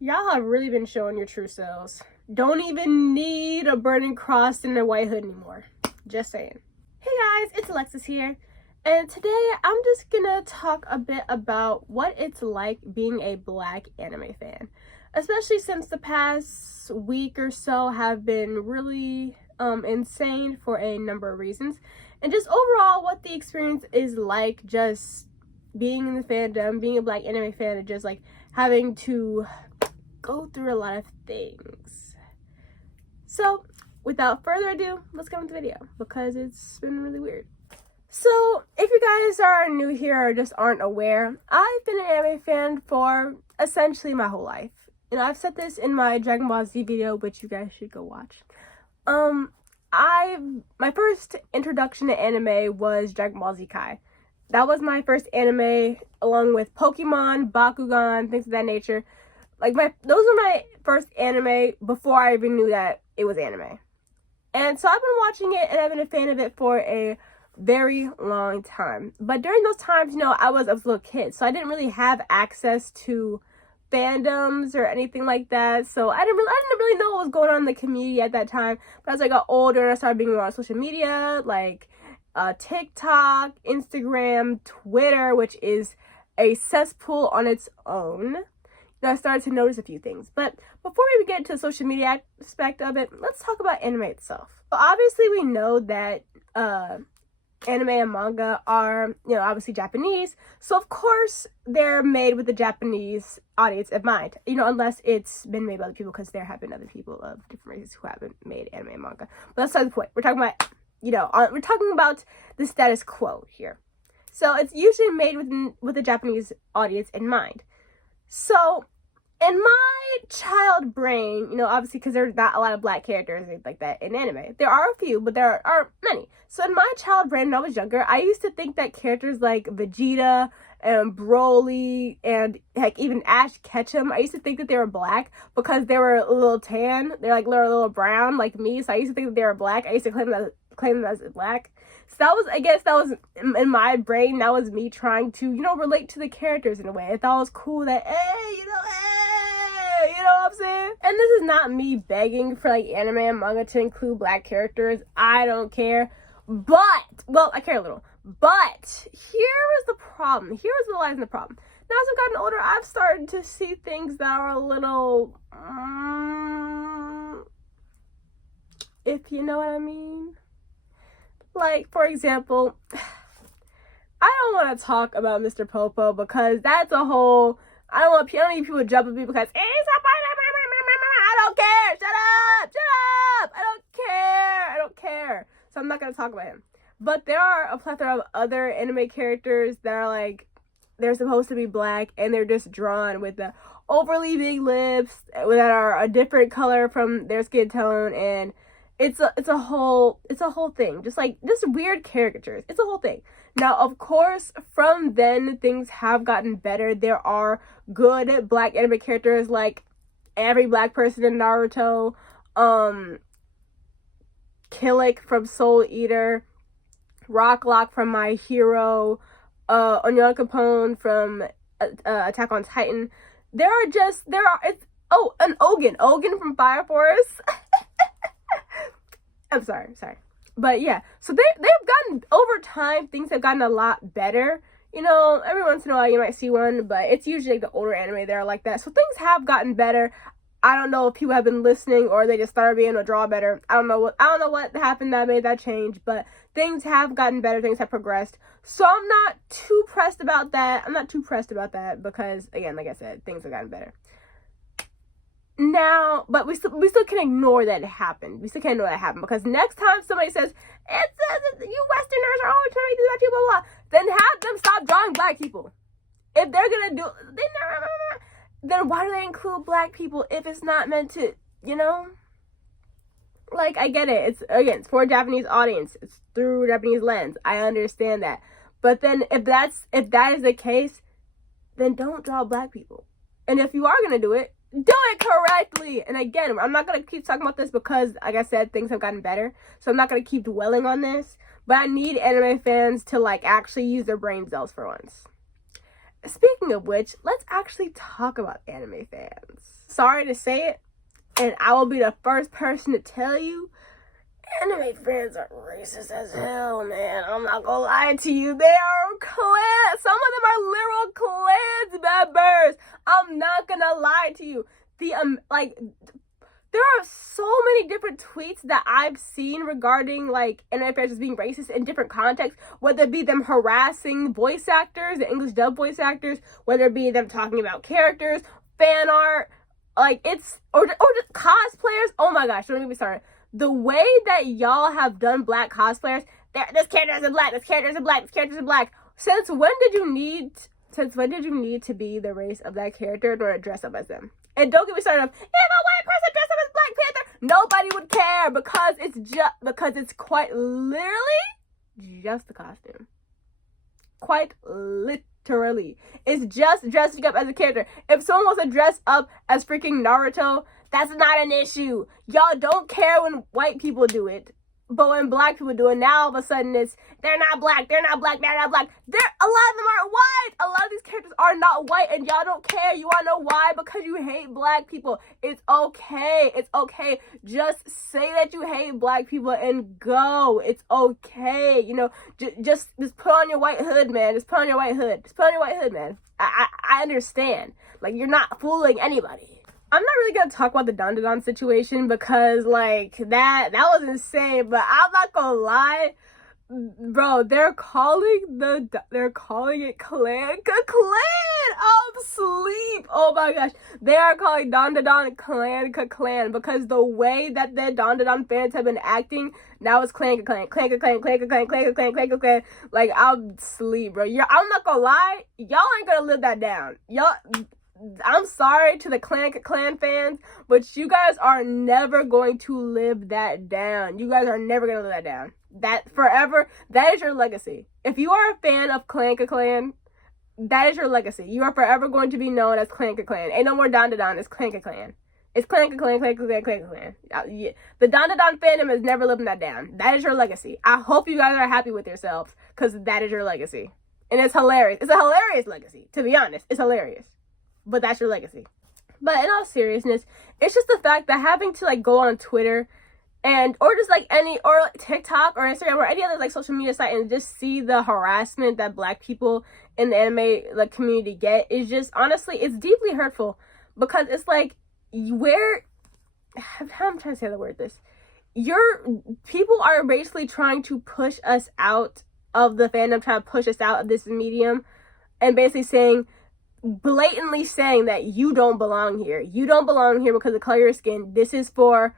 Y'all have really been showing your true selves. Don't even need a burning cross and a white hood anymore. Just saying. Hey guys, it's Alexis here. And today I'm just gonna talk a bit about what it's like being a Black anime fan. Especially since the past week or so have been really insane for a number of reasons. And just overall what the experience is like just being in the fandom, being a Black anime fan, and just like having to go through a lot of things. So without further ado, let's get into the video because it's been really weird. So if you guys are new here or just aren't aware, I've been an anime fan for essentially my whole life. You know, I've said this in my Dragon Ball Z video, which you guys should go watch. My first introduction to anime was Dragon Ball Z Kai. That was my first anime, along with Pokemon, Bakugan, things of that nature. Those were my first anime before I even knew that it was anime. And so I've been watching it and I've been a fan of it for a very long time. But during those times, you know, I was a little kid, so I didn't really have access to fandoms or anything like that. So I didn't really know what was going on in the community at that time. But as I got older and I started being more on social media, like TikTok, Instagram, Twitter, which is a cesspool on its own, I started to notice a few things. But before we get into the social media aspect of it, let's talk about anime itself. So obviously we know that anime and manga are, obviously Japanese. So of course they're made with the Japanese audience in mind. Unless it's been made by other people, because there have been other people of different races who haven't made anime and manga. But that's not the point. We're talking about, we're talking about the status quo here. So it's usually made with the Japanese audience in mind. So, in my child brain, obviously because there's not a lot of Black characters like that in anime. There are a few, but there aren't many. So in my child brain when I was younger, I used to think that characters like Vegeta and Broly and heck, even Ash Ketchum, I used to think that they were Black because they were a little tan. They're like a little brown like me. So I used to think that they were Black. I used to claim them as Black. So I guess that was in my brain. That was me trying to, relate to the characters in a way. I thought it was cool that, hey, you know what I'm saying? And this is not me begging for like anime and manga to include Black characters. I don't care. But, well, I care a little. But here is the problem. Here's the lies in the problem. Now as I've gotten older, I've started to see things that are a little, if you know what I mean. Like, for example, I don't want to talk about Mr. Popo because that's a whole, I don't need people to jump at me because I don't care. Shut up. I don't care. So I'm not going to talk about him. But there are a plethora of other anime characters that are like, they're supposed to be Black and they're just drawn with the overly big lips that are a different color from their skin tone, and it's a whole thing. Just weird caricatures. It's a whole thing. Now, of course, from then things have gotten better. There are good Black anime characters like every Black person in Naruto, Killick from Soul Eater, Rocklock from My Hero, Onion Capone from Attack on Titan. And Ogun from Fire Force. I'm sorry. But yeah, so they've gotten, over time, things have gotten a lot better. Every once in a while you might see one, but it's usually like the older anime that are like that. So things have gotten better. I don't know if people have been listening or they just started being able to draw better. I don't know what happened that made that change, but things have gotten better. Things have progressed. So I'm not too pressed about that. Because, again, like I said, things have gotten better. Now, but we still can ignore that it happened. Because next time somebody says, you Westerners are always trying to make this about you, blah, blah, then have them stop drawing Black people. If they're gonna do, then why do they include Black people if it's not meant to, Like, I get it. It's for a Japanese audience. It's through a Japanese lens. I understand that. But then if that is the case, then don't draw Black people. And if you are gonna do it correctly. And again, I'm not going to keep talking about this because, like I said, things have gotten better. So I'm not going to keep dwelling on this. But I need anime fans to, actually use their brain cells for once. Speaking of which, let's actually talk about anime fans. Sorry to say it, and I will be the first person to tell you, anime fans are racist as hell, man. I'm not gonna lie to you. They are clans. Some of them are literal clans members. I'm not gonna lie to you. There are so many different tweets that I've seen regarding like anime fans just being racist in different contexts, whether it be them harassing voice actors, the English dub voice actors, whether it be them talking about characters, fan art, like it's or just cosplayers. Oh my gosh, don't get me started. The way that y'all have done black cosplayers, this character is black, this character is black, this character is black. Since when did you need to be the race of that character in order to dress up as them? And don't get me started on, if a white person dressed up as Black Panther, nobody would care because it's quite literally just the costume. Quite literally. It's just dressing up as a character. If someone wants to dress up as freaking Naruto, that's not an issue. Y'all don't care when white people do it. But when black people do it, now all of a sudden it's, they're not black, they're not black, they're not black. A lot of them aren't white. A lot of these characters are not white, and y'all don't care. You wanna know why? Because you hate black people. It's okay. It's okay. Just say that you hate black people and go. It's okay. You know, just put on your white hood, man. Just put on your white hood. Just put on your white hood, man. I understand. Like, you're not fooling anybody. I'm not really gonna talk about the Dandadan situation because like that was insane, but I'm not gonna lie, bro, they're calling it clan. I'm asleep. Oh my gosh, they are calling Dandadan clan because the way that the Dandadan fans have been acting, now it's clan. Like, I'm asleep, bro. I'm not gonna lie, y'all ain't gonna live that down. I'm sorry to the clan fans, but you guys are never going to live that down. You guys are never going to live that down. That forever, that is your legacy. If you are a fan of clan, that is your legacy. You are forever going to be known as clan. Ain't no more Dandadan, it's clan. It's clan. Yeah. The Dandadan fandom is never living that down. That is your legacy. I hope you guys are happy with yourselves, because that is your legacy. And it's hilarious. It's a hilarious legacy, to be honest. It's hilarious. But that's your legacy. But in all seriousness, it's just the fact that having to like go on Twitter or just like TikTok or Instagram or any other like social media site and just see the harassment that black people in the anime like community get is just, honestly, it's deeply hurtful, because it's like, how am I trying to say the word this? People are basically trying to push us out of the fandom, trying to push us out of this medium, and basically blatantly saying that you don't belong here. You don't belong here because of the color of your skin. This is for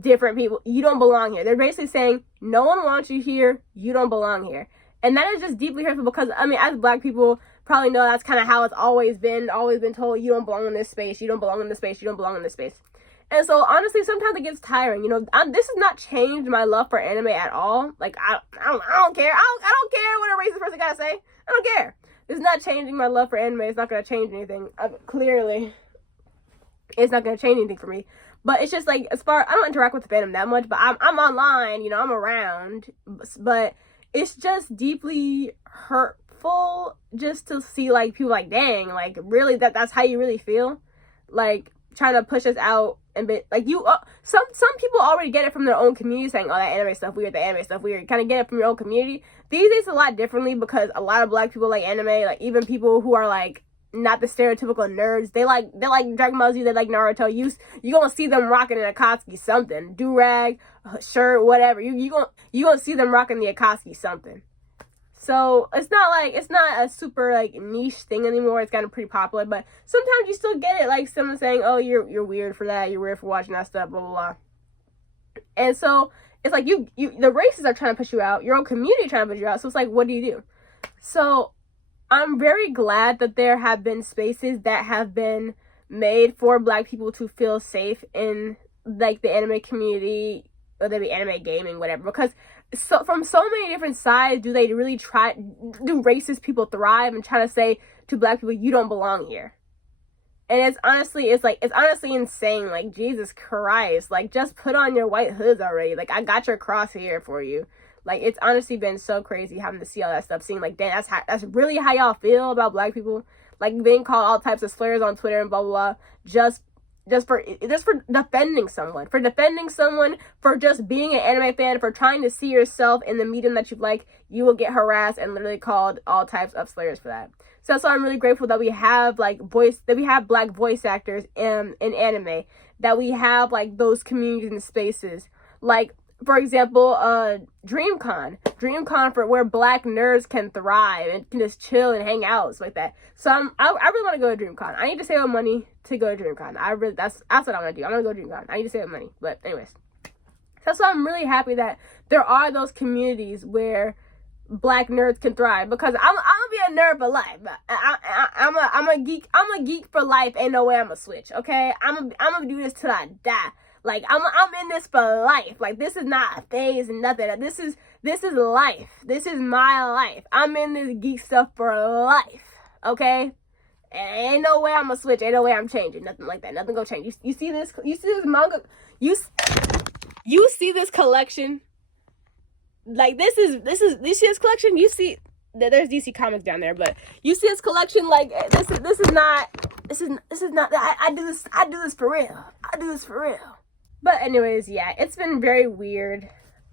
different people. You don't belong here. They're basically saying no one wants you here. You don't belong here. And that is just deeply hurtful because, I mean, as black people probably know, that's kind of how it's always been told. You don't belong in this space. You don't belong in this space. You don't belong in this space. And so, honestly, sometimes it gets tiring. You know, this has not changed my love for anime at all. Like, I don't care. I don't care what a racist person gotta say. I don't care. It's not changing my love for anime. It's not going to change anything. Clearly, it's not going to change anything for me. But it's just like, I don't interact with the fandom that much, but I'm online, you know, I'm around. But it's just deeply hurtful just to see like people like, dang, like really that's how you really feel? Like, trying to push us out and like some people already get it from their own community, saying, oh, that anime stuff weird, the anime stuff weird. Kind of get it from your own community. These days it's a lot differently because a lot of black people like anime, like even people who are like not the stereotypical nerds, they like Dragon Ball Z, they like Naruto. You gonna see them rocking an Akatsuki something, do-rag, shirt, whatever. You gonna see them rocking the Akatsuki something. So it's not a super like niche thing anymore. It's kind of pretty popular, but sometimes you still get it, like someone saying, oh, you're weird for that, you're weird for watching that stuff, blah blah blah. And so it's like you the racists are trying to push you out, your own community trying to push you out. So it's like, what do you do? So I'm very glad that there have been spaces that have been made for black people to feel safe in like the anime community, or maybe anime gaming, whatever, because from so many different sides do racist people thrive and try to say to black people, you don't belong here. And it's honestly insane. Like, Jesus Christ, like, just put on your white hoods already. Like, I got your cross here for you. Like, it's honestly been so crazy having to see all that stuff, seeing like, damn, that's really how y'all feel about black people. like being called all types of slurs on Twitter and blah blah blah, just for defending someone, for just being an anime fan, for trying to see yourself in the medium that you like. You will get harassed and literally called all types of slurs for that. So that's why I'm really grateful that we have like black voice actors in anime, that we have like those communities and spaces. Like, for example, DreamCon for where black nerds can thrive and can just chill and hang out, stuff like that. So I really want to go to DreamCon. I need to save up money to go to DreamCon. That's what I want to do. I'm gonna go to DreamCon. I need to save up money. But anyways, that's why I'm really happy that there are those communities where black nerds can thrive, because I'm gonna be a nerd for life. I'm a geek for life. Ain't no way I'm gonna switch. Okay, I'm gonna do this till I die. Like, I'm in this for life. Like, this is not a phase and nothing. This is life. This is my life. I'm in this geek stuff for life. Okay? And ain't no way I'm gonna switch. Ain't no way I'm changing. Nothing like that. Nothing gonna change. You see this manga? You see this collection? Like, this is you see this collection? You see there's DC Comics down there, but you see this collection? Like, this is not I do this for real. I do this for real. But anyways, yeah, it's been very weird.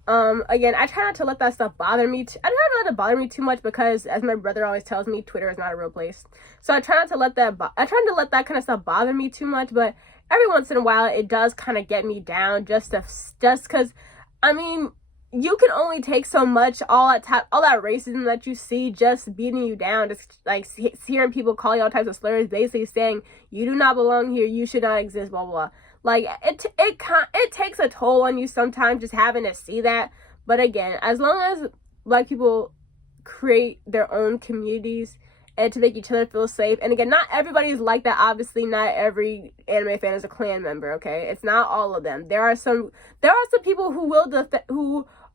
Again, I try not to let that stuff bother me. I try not to let it bother me too much, because, as my brother always tells me, Twitter is not a real place. So I try not to let that. I try not to let that kind of stuff bother me too much. But every once in a while, it does kind of get me down. Just because, I mean, you can only take so much. All that racism that you see just beating you down, just like hearing people call you all types of slurs, basically saying you do not belong here, you should not exist, blah blah blah. Like, it takes a toll on you sometimes just having to see that. But again, as long as black people create their own communities and to make each other feel safe, and again, not everybody is like that. Obviously, not every anime fan is a clan member. Okay, it's not all of them. There are some people who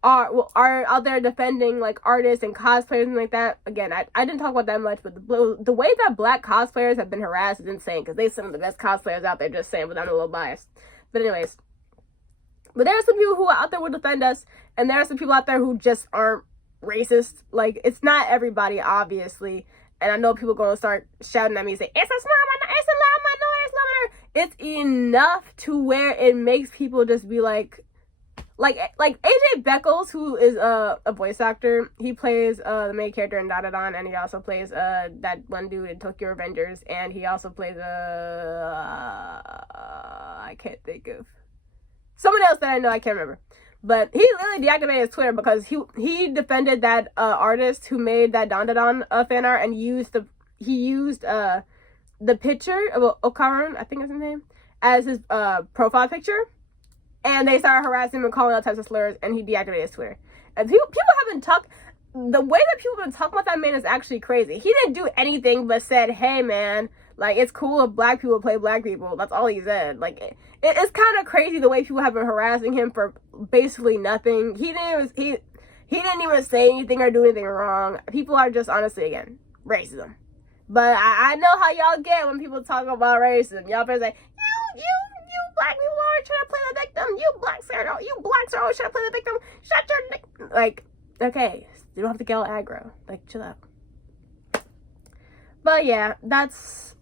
are out there defending like artists and cosplayers and like that. Again, I didn't talk about that much, but the way that black cosplayers have been harassed is insane, because they're some of the best cosplayers out there, just saying, without a little bias. But anyways, but there are some people who out there will defend us, and there are some people out there who just aren't racist. Like, it's not everybody, obviously, and I know people going to start shouting at me and say, it's a small minority, it's enough to where it makes people just be like AJ Beckles, who is a voice actor. He plays the main character in Dandadan, and he also plays that one dude in Tokyo Revengers, and he also plays I can't think of someone else that I know, I can't remember. But he literally deactivated his Twitter because he defended that artist who made that Dandadan fan art, and he used the picture of Okarun, I think is his name, as his profile picture. And they started harassing him and calling all types of slurs, and he deactivated his Twitter. And people have been the way that people have been talking about that man is actually crazy. He didn't do anything but said, hey man, like, it's cool if black people play black people. That's all he said. Like, it's kind of crazy the way people have been harassing him for basically nothing. He didn't even say anything or do anything wrong. People are just, honestly, again, racism. But I know how y'all get when people talk about racism. Y'all first say, you black people always trying to play the victim. You blacks are always trying to play the victim. Shut your dick. Like, okay, you don't have to get all aggro. Like, chill out. But yeah, that's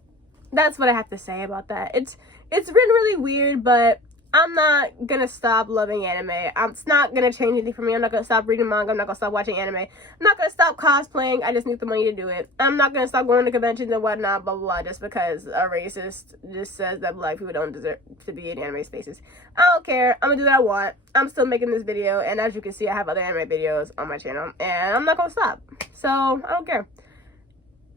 what I have to say about that. It's been really weird, but I'm not gonna stop loving anime. It's not gonna change anything for me. I'm not gonna stop reading manga. I'm not gonna stop watching anime. I'm not gonna stop cosplaying. I just need the money to do it. I'm not gonna stop going to conventions and whatnot, blah, blah, blah, just because a racist just says that black people don't deserve to be in anime spaces. I don't care. I'm gonna do what I want. I'm still making this video, and as you can see, I have other anime videos on my channel, and I'm not gonna stop. So, I don't care.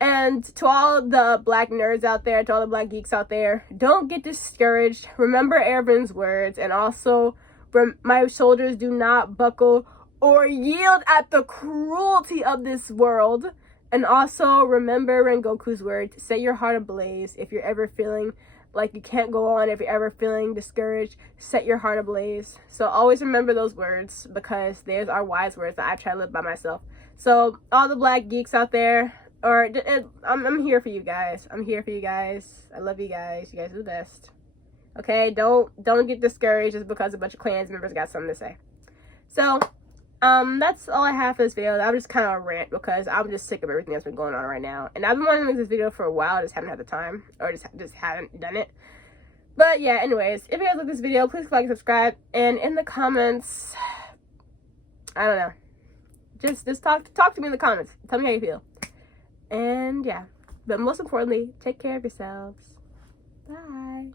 And to all the black nerds out there, to all the black geeks out there, don't get discouraged. Remember Ervin's words, and also, my shoulders do not buckle or yield at the cruelty of this world. And also, remember Rengoku's words, set your heart ablaze. If you're ever feeling like you can't go on, if you're ever feeling discouraged, set your heart ablaze. So always remember those words, because there's our wise words that I try to live by myself. So all the black geeks out there, I'm here for you guys. I'm here for you guys. I love you guys. You guys are the best. Okay, don't get discouraged just because a bunch of clans members got something to say. So That's all I have for this video. I'm just kind of a rant because I'm just sick of everything that's been going on right now. And I've been wanting to make this video for a while, I just haven't had the time, or just haven't done it. But yeah, anyways, if you guys like this video, please like and subscribe. And in the comments, I don't know, just talk to me in the comments. Tell me how you feel. And yeah, but most importantly, take care of yourselves. Bye.